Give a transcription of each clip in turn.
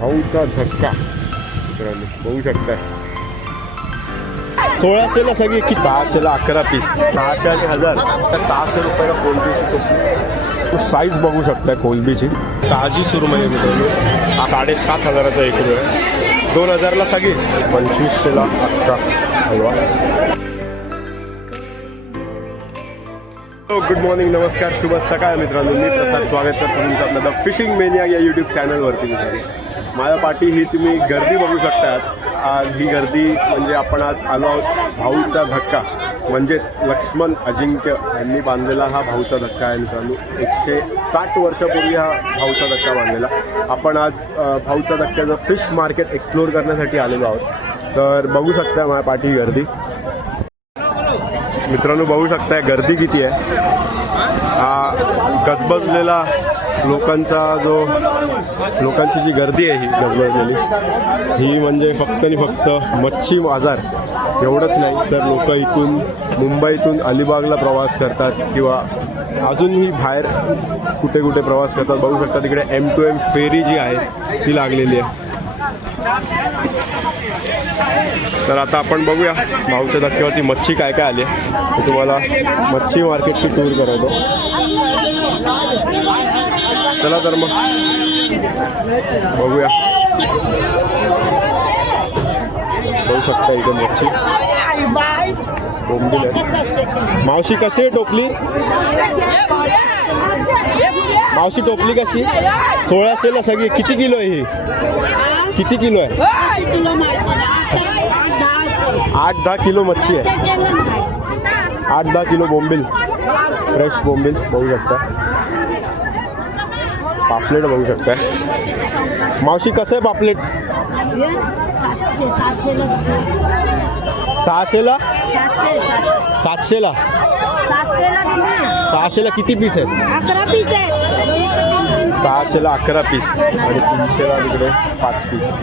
भाऊचा धक्का. मित्रांनो बघू शकताय. सोळाशेला सगळी की सहाशेला अकरा पीस सहाशे आणि हजार. सहाशे रुपयाला कोलबीची टोपली साईज बघू शकताय कोलबीची. ताजी सुरमई मित्रांनो. साडेसात हजाराचा एक आहे. दोन हजारला सगळी. पंचवीसशेला अकरा. हलवा. गुड मॉर्निंग नमस्कार शुभ सकाळ मित्रांनो. मी प्रसाद स्वागत करतो तुमचं आपलं द फिशिंग मेनिया या यूट्यूब चॅनलवरती मित्रांनो. माझ्या पाठी ही तुम्ही गर्दी बघू शकताच. आज आज ही गर्दी म्हणजे आपण आज आलो आहोत भाऊचा धक्का. म्हणजेच लक्ष्मण अजिंक्य यांनी बांधलेला हा भाऊचा धक्का आहे मित्रांनो. एकशे साठ वर्षापूर्वी हा भाऊचा धक्का बांधलेला. आपण आज भाऊचा धक्क्याचं फिश मार्केट एक्सप्लोअर करण्यासाठी आलेलो आहोत. तर बघू शकता माझ्या पाठी गर्दी. मित्रांनो बघू शकताय गर्दी किती आहे. गजबजलेला लोकांचा जो लोकांची जी गर्दी आहे ही गजबजलेली ही म्हणजे फक्त आणि फक्त मच्छी बाजार. एवढंच नाही तर लोक इथून मुंबईतून अलिबागला प्रवास करतात किंवा अजूनही बाहेर कुठे कुठे प्रवास करतात. बघू शकता तिकडे एम टू एम फेरी जी आहे ती लागलेली आहे. तर आता आपण बघूया भाऊच्या धक्क्यावरती मच्छी काय काय आली आहे. तुम्हाला मच्छी मार्केटची टूर करवतो. चला तर मग. बघूया. बघू शकता एकदम मच्छी. बोंबील मावशी कशी आहे टोपली? मावशी टोपली कशी? सोळाशेला सगळी. किती किलो आहे ही? किती किलो आहे? आठ दहा किलो मच्छी आहे. आठ दहा किलो बोंबील. फ्रेश बोंबील. बघू शकता. पापलेट बघू शकताय. मावशी कसं आहे पापलेट? सहाशेला? सातशेला? सहाशेला किती पीस आहेत? अकरा पीस आहेत सहाशेला अकरा पीस आणि तीनशेला तिकडे पाच पीस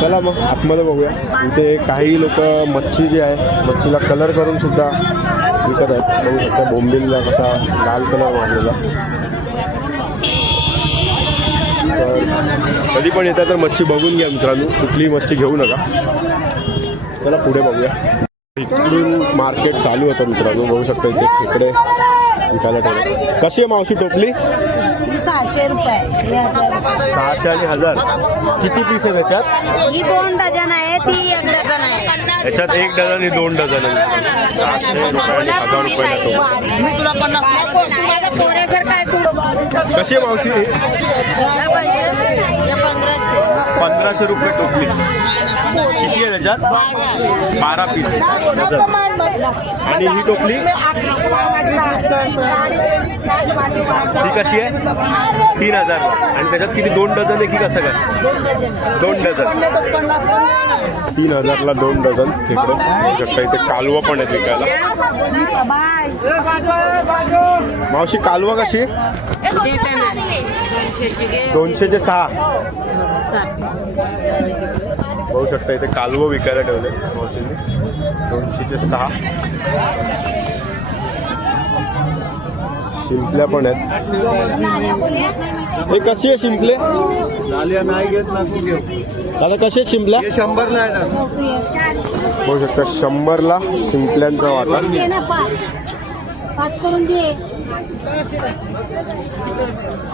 चला मग आतमध्ये बघूया. इथे काही लोक मच्छी जी आहे मच्छीला कलर करून सुद्धा विकत आहेत. बघू शकता बोंबिलला कसा लाल कलर तर कधी पण येतात तर मच्छी बघून घ्या मित्रांनो. कुठलीही मच्छी घेऊ नका. चला पुढे बघूया. इकडून मार्केट चालू होतं मित्रांनो. बघू शकता इथे खेकडे विकायला ठेवले कशी आहे मावशी टोपली? सहाशे रुपये. सहाशे आणि हजार. किती पीस आहे त्याच्यात ही दोन डझन आहे. ती याच्यात एक डझन आणि दोन डझन. सातशे सहाशे रुपये आणि हजार रुपये कशी आहे मावशी? पंधराशे पंधराशे रुपये टोपली. किती आहे त्याच्यात? बारा पीस. डझन. आणि ही टोपली? ही कशी आहे? तीन हजार. आणि त्याच्यात किती? दोन डझन आहे की कसं काय? दोन डझन. तीन हजारला दोन डझन तिकडं. बघू शकता इथे कालवा पण आहेत विकायला. मावशी कालवा कशी? आहे? दोनशेचे सहा. होऊ शकता इथे कालवं विकायला ठेवले मावशींनी. दोनशेचे सहा. शिंपल्या पण आहेत. हे कशी आहे शिंपले? नाही घेत घेऊ. दादा कशी आहे शिंपल्या? हे शंभर नाही ना. बघू शकता शंभरला शिंपल्यांचा वाटा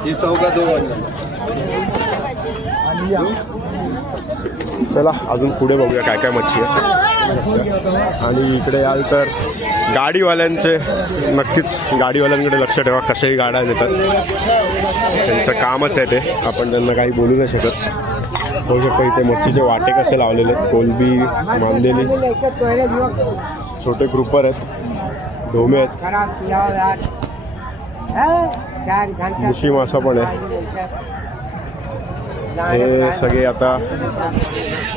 ही चौका दोन चला अजून पुढे बघूया काय काय मच्छी आहे. आणि इकडे याल तर गाडीवाल्यांचे नक्कीच गाडीवाल्यांकडे लक्ष ठेवा कशाही गाड्या देतात त्यांचं कामच आहे ते. आपण त्यांना काही बोलू नाही शकत. होऊ शकतं इथे मच्छीचे वाटे कसे लावलेले आहेत. कोलबी मांदेली. छोटे ग्रुपर आहेत. ढोमे आहेत. मुशी मासा पण आहे. हे सगळे आता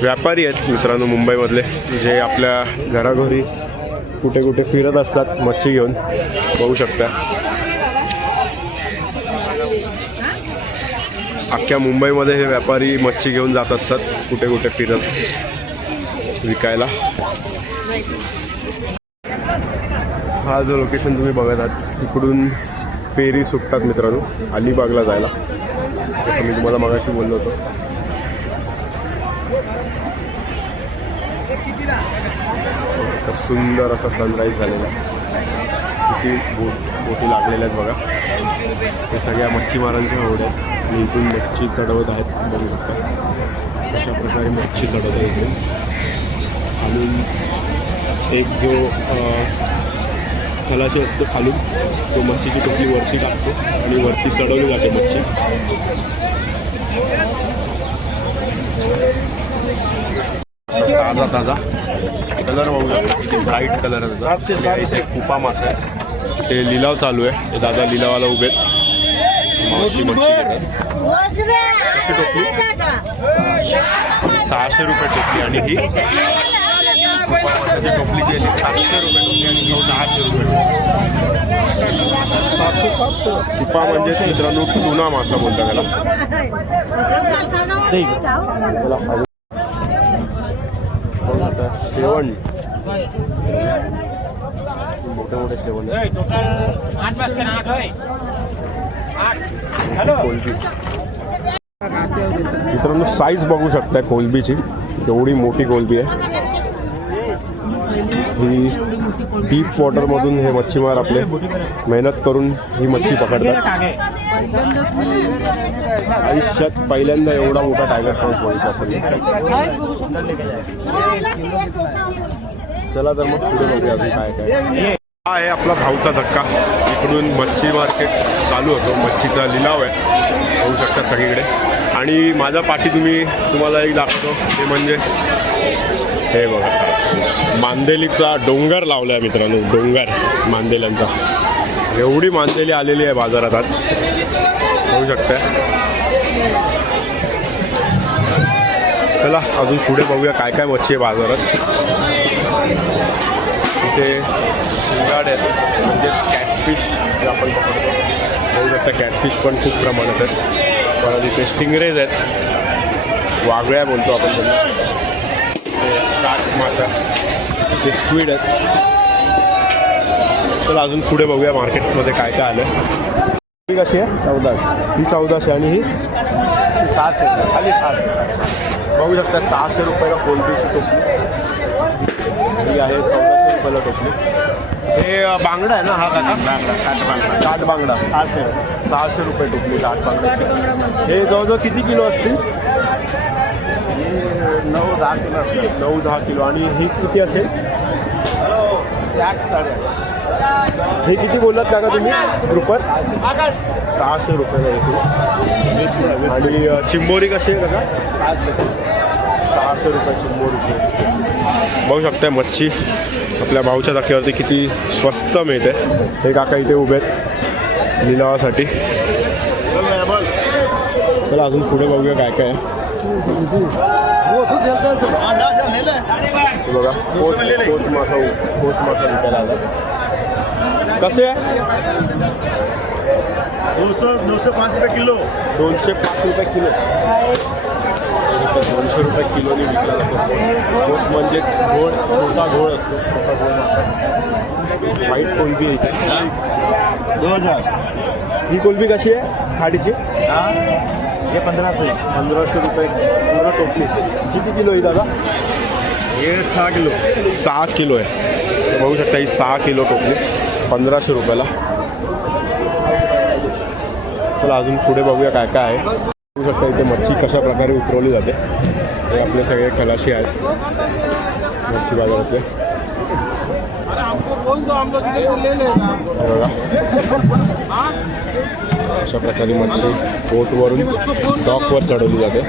व्यापारी आहेत मित्रांनो मुंबईमधले जे आपल्या घराघरी कुठे कुठे फिरत असतात मच्छी घेऊन. बघू शकता. अख्ख्या मुंबईमध्ये हे व्यापारी मच्छी घेऊन जात असतात कुठे कुठे फिरत विकायला. हा जो लोकेशन तुम्ही बघत आहात इकडून फेरी सुटतात मित्रांनो अलिबागला जायला. जसं मी तुम्हाला मगाशी बोललो होतो. सुंदर असा सनराईज झालेला. किती बोट बोटी लागलेल्या आहेत बघा. हे सगळ्या मच्छीमारांच्या होड्या आहेत. आणि इथून मच्छी चढवत आहेत बघू शकता. अशा प्रकारे मच्छी चढवत आहे इथून आणि एक जो खलाशी असतो खालून. तो मच्छीची टोपली वरती टाकतो आणि वरती चढवली जाते मच्छी. ताजा ताजा कलर बघू शकता. किती ब्राईट कलर आहे इथे कुपा मासा आहे. ते लिलाव चालू आहे. ते दादा लिलावाला उभे. मावशी मच्छी घेतात. कशी टोपली. सहाशे रुपये टोपली. आणि ही? टोपली सातशे रुपये टोपली आणि ही सहाशे रुपये म्हणजेच मित्रांनो टुना मासा बोलतात त्याला. शेवण. मोठे मोठे शेवण. कोलबी. मित्रांनो साईज बघू शकताय कोलबीची. एवढी मोठी कोलबी आहे. ही डीप वॉटरमधून हे मच्छीमार आपले मेहनत करून ही मच्छी पकडतात. आयुष्यात पहिल्यांदा एवढा मोठा टायगर फॉन्स बघितला असेल चला तर मग पुढे बघूया अजून काय काय. हा आहे आपला भाऊचा धक्का. इकडून मच्छी मार्केट चालू होतो. मच्छीचा लिलाव आहे. होऊ शकता सगळीकडे. आणि माझ्या पाठी तुम्ही तुम्हाला एक दाखवतो. ते म्हणजे हे बघा. मांदेलीचा डोंगर लावला आहे मित्रांनो डोंगर मांदेल्यांचा. एवढी मांदेली आलेली आहे बाजारात आज. होऊ शकतं चला अजून पुढे बघूया काय काय मच्छी आहे बाजारात. इथे शिंगाड आहेत म्हणजेच कॅटफिश जे आपण पकडतो बघू शकता कॅटफिश पण खूप प्रमाणात आहेत. परत इथे स्टिंगरेज आहेत. वागळ्या बोलतो आपण त्यांना. ते साठ मासा. ते स्क्विड आहेत. चला अजून पुढे बघूया मार्केटमध्ये काय काय आलं ही कशी आहे? चौदाशे. ही चौदाशे आणि ही सहाशे. खाली सहाशे. बघू शकता सहाशे रुपयाला कोलबीची टोपली. ही आहे चौदाशे रुपयाला टोपली. हे बांगडा आहे ना हा काका बांगडा काठ बांगडा. काठ बांगडा. सहाशे. सहाशे रुपये टोपली काठ बांगड्याची. हे जवळजवळ किती किलो असतील? नऊ दहा किलो असतील नऊ दहा किलो. आणि ही किती असेल? आठ हे किती बोललात काका तुम्ही? ग्रुपर सहाशे रुपये आणि चिंबोरी कशी आहे काका? सहाशे. सहाशे रुपये चिंबोरी बघू शकताय मच्छी. आपल्या भाऊच्या धक्क्यावरती किती स्वस्त मिळते. हे काका इथे उभे आहेत. लिलावासाठी. चला अजून पुढे बघूया काय काय बघा कोट कोट मासा कोट मासा विकायला आला. कसे आहे? दो सौ दो सौ पाँच रुपये किलो. दोनशे पाच रुपये किलो. दोनशे रुपये किलोने विकला जातो घोट म्हणजेच घोड छोटा घोड असतो. छोटा घोड मासा. व्हाईट कोलबी आहे. इथे दो हजार. ही कोलबी कशी आहे? खाडीची? हाँ? सौ पंधराशे रुपये. टोपली किती किलो आहे दादा? हे सहा किलो. सहा किलो आहे. तर बघू शकता ही सहा किलो टोपली. पंधराशे रुपयाला. चला अजून पुढे बघूया काय काय आहे. बघू शकता इथे मच्छी कशा प्रकारे उतरवली जाते. हे आपले सगळे खलाशी आहेत. मच्छी बाजारातले. अशा प्रकारे मच्छी बोटवरून डॉकवर चढवली जाते.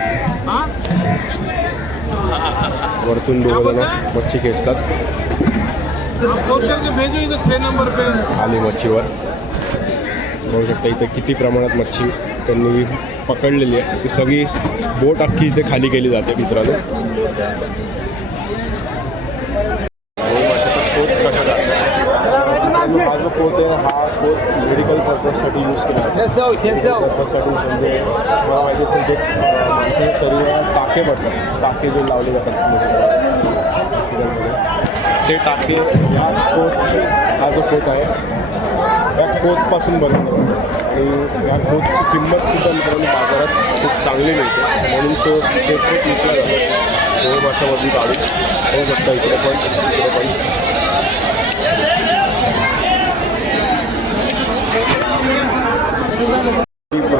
वरतून दोघं जण मच्छी खेचतात. आली मच्छीवर. बघू शकता इथे किती प्रमाणात मच्छी त्यांनी पकडलेली आहे. ती सगळी बोट अख्खी इथे खाली केली जाते मित्रांनो. माशाचा पोत कसा जातो? पोत हा पोत मेडिकल पर्पजसाठी यूज केला पर्पजसाठी म्हणजे मला माहिती असेल जे माणसाच्या शरीराला टाके पडतात. टाके जे लावले जातात हॉस्पिटलमध्ये ते टाके हा पोत हा जो पोत आहे या खोतपासून बनवलं आणि या खोतची किंमतसुद्धा मित्रांनो बाजारात खूप चांगली मिळते. म्हणून तो सेपरेट विकला जातो दोन वर्षामधली काढून होऊ शकता इकडे पण इकडे पण.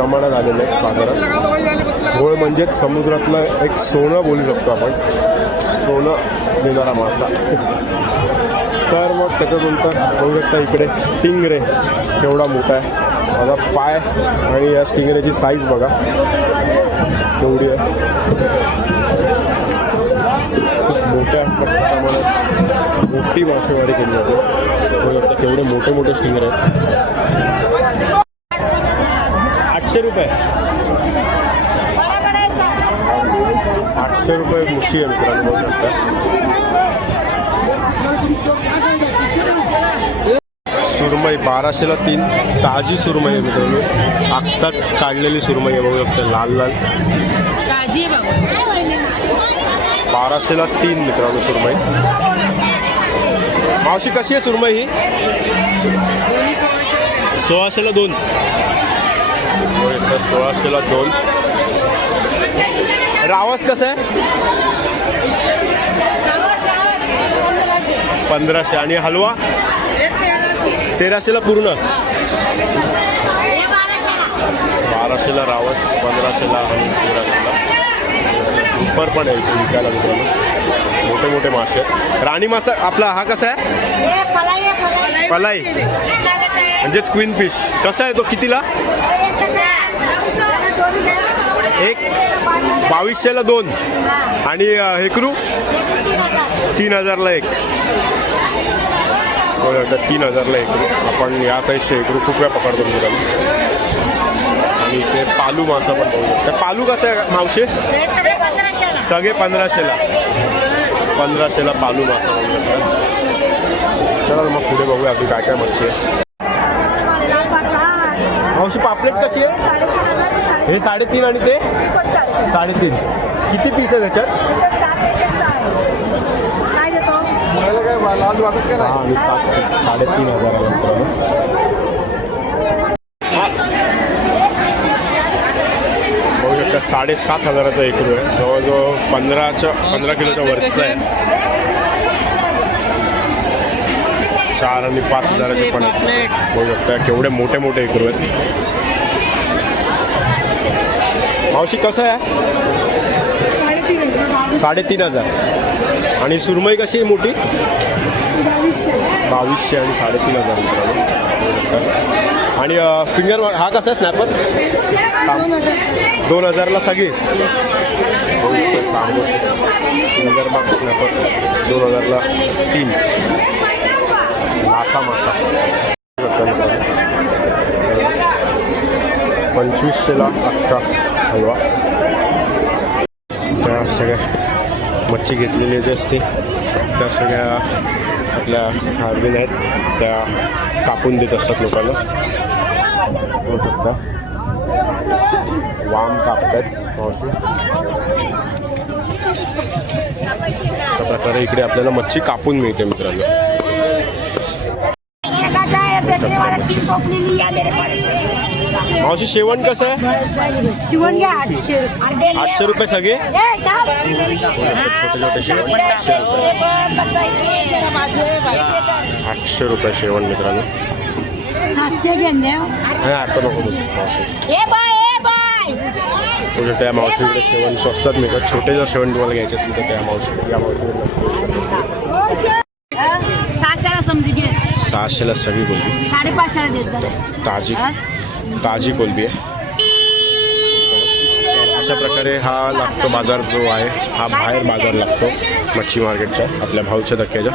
प्रमाणात आलेलं आहे बाजारात. घोळ म्हणजेच समुद्रातलं एक सोनं बोलू शकतो आपण. सोनं देणारा मासा. तर मग त्याच्यानंतर बघू शकता इकडे स्टिंगरे केवढा मोठा आहे. माझा पाय आणि या स्टिंगरेची साईज बघा. केवढी आहे. खूप मोठ्या प्रमाणात मोठी मासेमारी केली जाते. बघू शकता केवढे मोठे मोठे स्टिंगर आहेत. आठशे रुपये. आठशे रुपये मुशी आहे मित्रांनो बघू शकता. सुरमई बाराशेला तीन. ताजी सुरमई आहे मित्रांनो. आत्ताच काढलेली सुरमई आहे बघू शकता लाल लाल. बाराशेला तीन मित्रांनो सुरमई. मावशी कशी आहे सुरमई ही? सोळाशेला दोन. इथं सोळाशेला दोन. रावस कसं आहे? पंधराशे. आणि हलवा? तेराशेला पूर्ण. बाराशेला रावस पंधराशेला आणि तेराशेला. रुपर पण आहे इथे विकायला मित्रांनो. मोठे मोठे मासे आहेत. राणी मासा आपला हा कसा आहे? पलाई म्हणजेच क्वीन फिश कसा आहे तो? कितीला? एक बावीसशेला दोन. आणि हेकरू तीन हजारला एक. बरं तीन हजारला एकरू आपण या साईजचे एकरू खूप वेळा पकडतो मित्रांनो आणि इथे पालू मासा पण बघू पालू कसं आहे मावशे? सगळे पंधराशेला. पंधराशेला पालू मासा बघू चला मग पुढे बघूया अगदी काय काय मच्छी आहे. मावशी पापलेट कशी आहे? हे साडेतीन आणि ते? साडेतीन. किती पीस आहे त्याच्यात? साडेतीन हजार साडेसात हजाराचा एकरू आहे. जवळजवळ पंधराच्या पंधरा किलोच्या वरचं आहे. चार आणि पाच हजाराचे पण बघू शकता केवढे मोठे मोठे एकरू आहेत. मावशी कसं आहे? साडेतीन हजार. आणि सुरमई कशी आहे मोठी? बावीसशे आणि साडेतीन हजार मित्रांनो. आणि फिंगर हा कसा आहे स्नॅपर दोन हजारला सगळी. फिंगर मार्क स्नॅपर दोन हजारला तीन. मासा मासा पंचवीसशेला अख्खा हलवा. त्या सगळ्या मच्छी घेतलेली जी असते त्या सगळ्या आपल्या खारबीन आहेत त्या कापून देत असतात लोकांना. हो, बघू शकता वाम कापतात अशा प्रकारे इकडे आपल्याला मच्छी कापून मिळते मित्रांनो. मावशी शेवण कसं आहे? शिवण घ्या आठशे आठशे रुपये सगळे? छोटे छोटे शेवण आठशे रुपये आठशे रुपये शेवण मित्रांनो. सातशे नाही आता नको म्हणजे त्या मावशीकडे शेवण स्वस्तात मिळतात. छोटे जर शेवण तुम्हाला घ्यायचे असेल तर त्या मावशी या मावशीकडे. घे सहाशेला सगळी साडेपाचशेला देतात ताजी ताजी कोलबी आहे. अशा प्रकारे हा लागतो बाजार जो आहे हा बाहेर बाजार लागतो मच्छी मार्केटच्या आपल्या भाऊच्या धक्क्याच्या.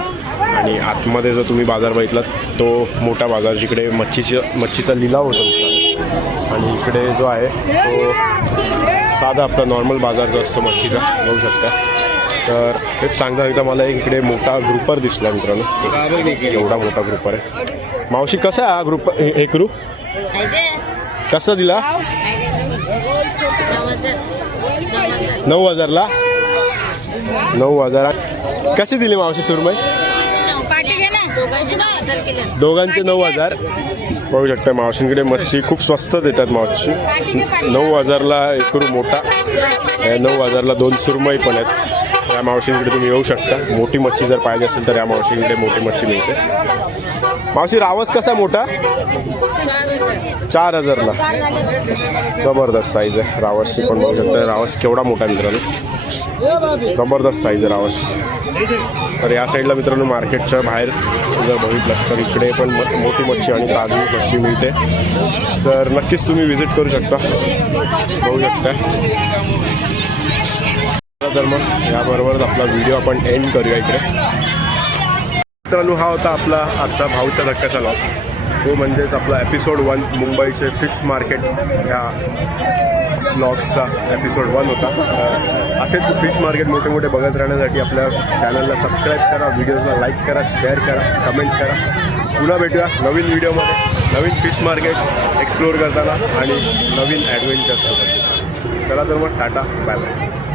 आणि आतमध्ये जर तुम्ही बाजार बघितलात तो मोठा बाजार जिकडे मच्छीचं मच्छीचा लिलाव होतो. आणि इकडे जो आहे तो साधा आपला नॉर्मल बाजार जो असतो मच्छीचा बघू शकता. तर तेच सांगता सांगता मला एक इकडे मोठा ग्रुपर दिसला मित्रांनो. एवढा मोठा ग्रुपर आहे. मावशी कसा आहे हा ग्रुप हे ग्रुप कसा दिला? नऊ हजारला? नऊ हजार. कशी दिली मावशी सुरमई? दोघांचे नऊ हजार. बघू शकता मावशींकडे मच्छी खूप स्वस्त देतात मावशी. नऊ हजारला एक रू मोठा नऊ हजारला दोन सुरमई पण आहेत. या मावशींकडे तुम्ही येऊ शकता. मोठी मच्छी जर पाहिजे असेल तर या मावशींकडे मोठी मच्छी मिळते. मावशी रावस कसा मोठा? चार हजारला. जबरदस्त साईज आहे. रावसची पण बघू शकता. रावस केवढा मोठा मित्रांनो. जबरदस्त साईज आहे रावस. तर या साईडला मित्रांनो मार्केटच्या बाहेर जर बघितलं तर इकडे पण मोठी मच्छी आणि ताजी मच्छी मिळते. तर नक्कीच तुम्ही व्हिजिट करू शकता. बघू शकता. तर मग याबरोबरच आपला व्हिडिओ आपण एंड करूया इकडे. मित्रांनो हा होता आपला आजचा भाऊचा धक्काचा लॉक तो म्हणजेच आपला एपिसोड वन मुंबईचे फिश मार्केट या ब्लॉग्सचा एपिसोड वन होता. असेच फिश मार्केट मोठे मोठे बघत राहण्यासाठी आपल्या चॅनलला सबस्क्राईब करा व्हिडिओजला लाईक करा शेअर करा कमेंट करा. पुन्हा भेटूया नवीन व्हिडिओमध्ये नवीन फिश मार्केट एक्सप्लोअर करताना आणि नवीन ॲडव्हेंचर्ससोबत चला तर मग टाटा बाय बाय